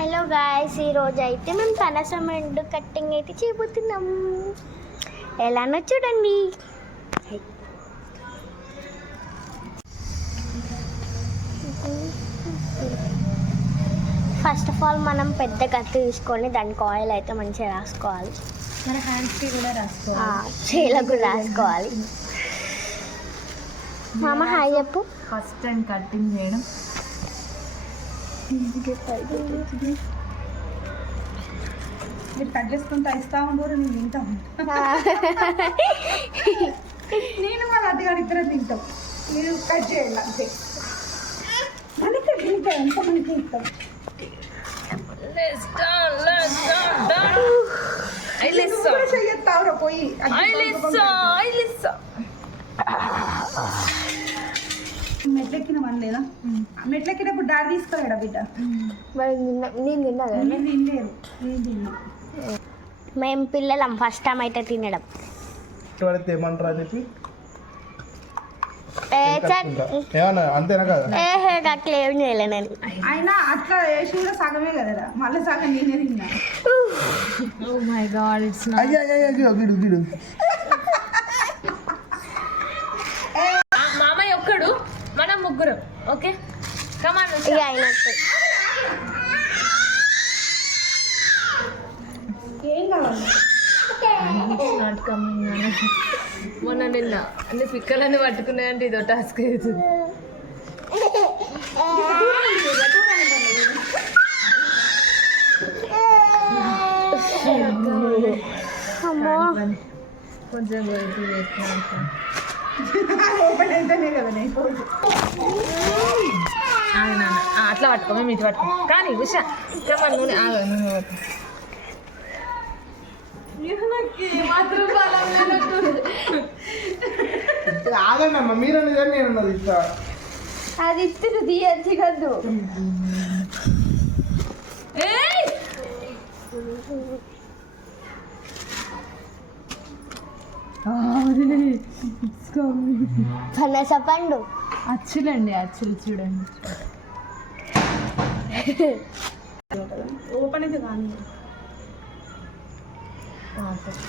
Hello guys, ఈరోజు అయితే మేము పనసమండు కట్టింగ్ అయితే చేయబోతున్నాం. ఎలానో చూడండి. ఫస్ట్ ఆఫ్ ఆల్ మనం పెద్ద కత్తి తీసుకొని దానికి ఆయిల్ అయితే మంచిగా రాసుకోవాలి. మన హ్యాండ్స్కి కూడా రాసుకోవాలి, చేలకు కూడా రాసుకోవాలి. మామ హాయ్ చెప్పు. ఫస్ట్ టైం కటింగ్ చేయడం. మీరు కట్ చేసుకుంటా ఇస్తా ఉండరు, నేను తింటాం. నేను వాళ్ళ అద్దెగాడు ఇద్దరు తింటాం. మీరు కట్ చేయాలి అంతే. మనకి తింటాం, ఎంత మంది తింటాం. చెయ్యత్తావురా పోయి మెట్లెక్కిన మన లేదా? మెట్లెక్కినప్పుడు డాడీ తీసుకోలేడా బిడ్డ? నేను తిన్నా కదా. నేను తినలేరు, నేను తిన్నా. మేము పిల్లలం ఫస్ట్ టైం అయితే తినడం. ఏమంటారా చెప్పి అంతేనా కదా? అట్లా ఏం చేయలే నేను. అయినా అట్లా వేసి కూడా సగమే కదరా, మళ్ళీ సగం నేనే తిన్నా. ఓ మై గాడ్, ఇట్స్ గిడు మామయ్య ఒక్కడు, మనం ముగ్గురు. Okay come on. ఇక అయినట్టు. ఏం కావాలి? మొన్న నిన్న అన్ని పిక్కలన్నీ పట్టుకున్నాయంటే ఇదో టాస్క్ అవుతుంది. కొంచెం అట్లా పట్టుకో, మేము ఇటు పట్టుకో. కానీ ఉషా కమా నూనె నూనె పట్టుకో. ఆగండి అమ్మ, మీరు నేను ఇస్తా. అది ఇస్తుంది తీయచ్చు కద్దు. పనస పండు అచ్చులండి, అచ్చులు చూడండి. ఓపెన్ అయితే కానీ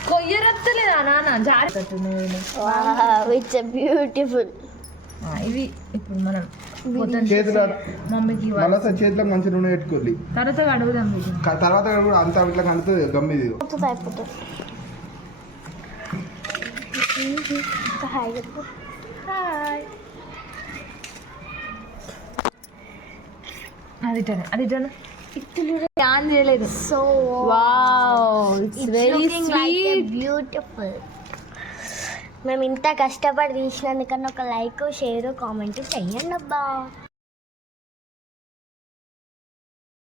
కొయ్యరత్తలేదా నాన్న? It's beautiful. ఇవి ఇప్పుడు మనం చేతిలో మమ్మీకి చేతిలో మంచి నూనె పెట్టుకోవాలి. తర్వాత అడుగుదాం. తర్వాత కూడా అంతా ఇట్లా కలుతుంది గమ్మిది. హాయ్ చెప్పు. హాయ్. అది ఆన్ చేయలేదు. So wow, it's very sweet, beautiful. మేము ఇంత కష్టపడి తీసినందుకన్నా ఒక లైక్, షేర్, కామెంట్ చెయ్యండి అబ్బా.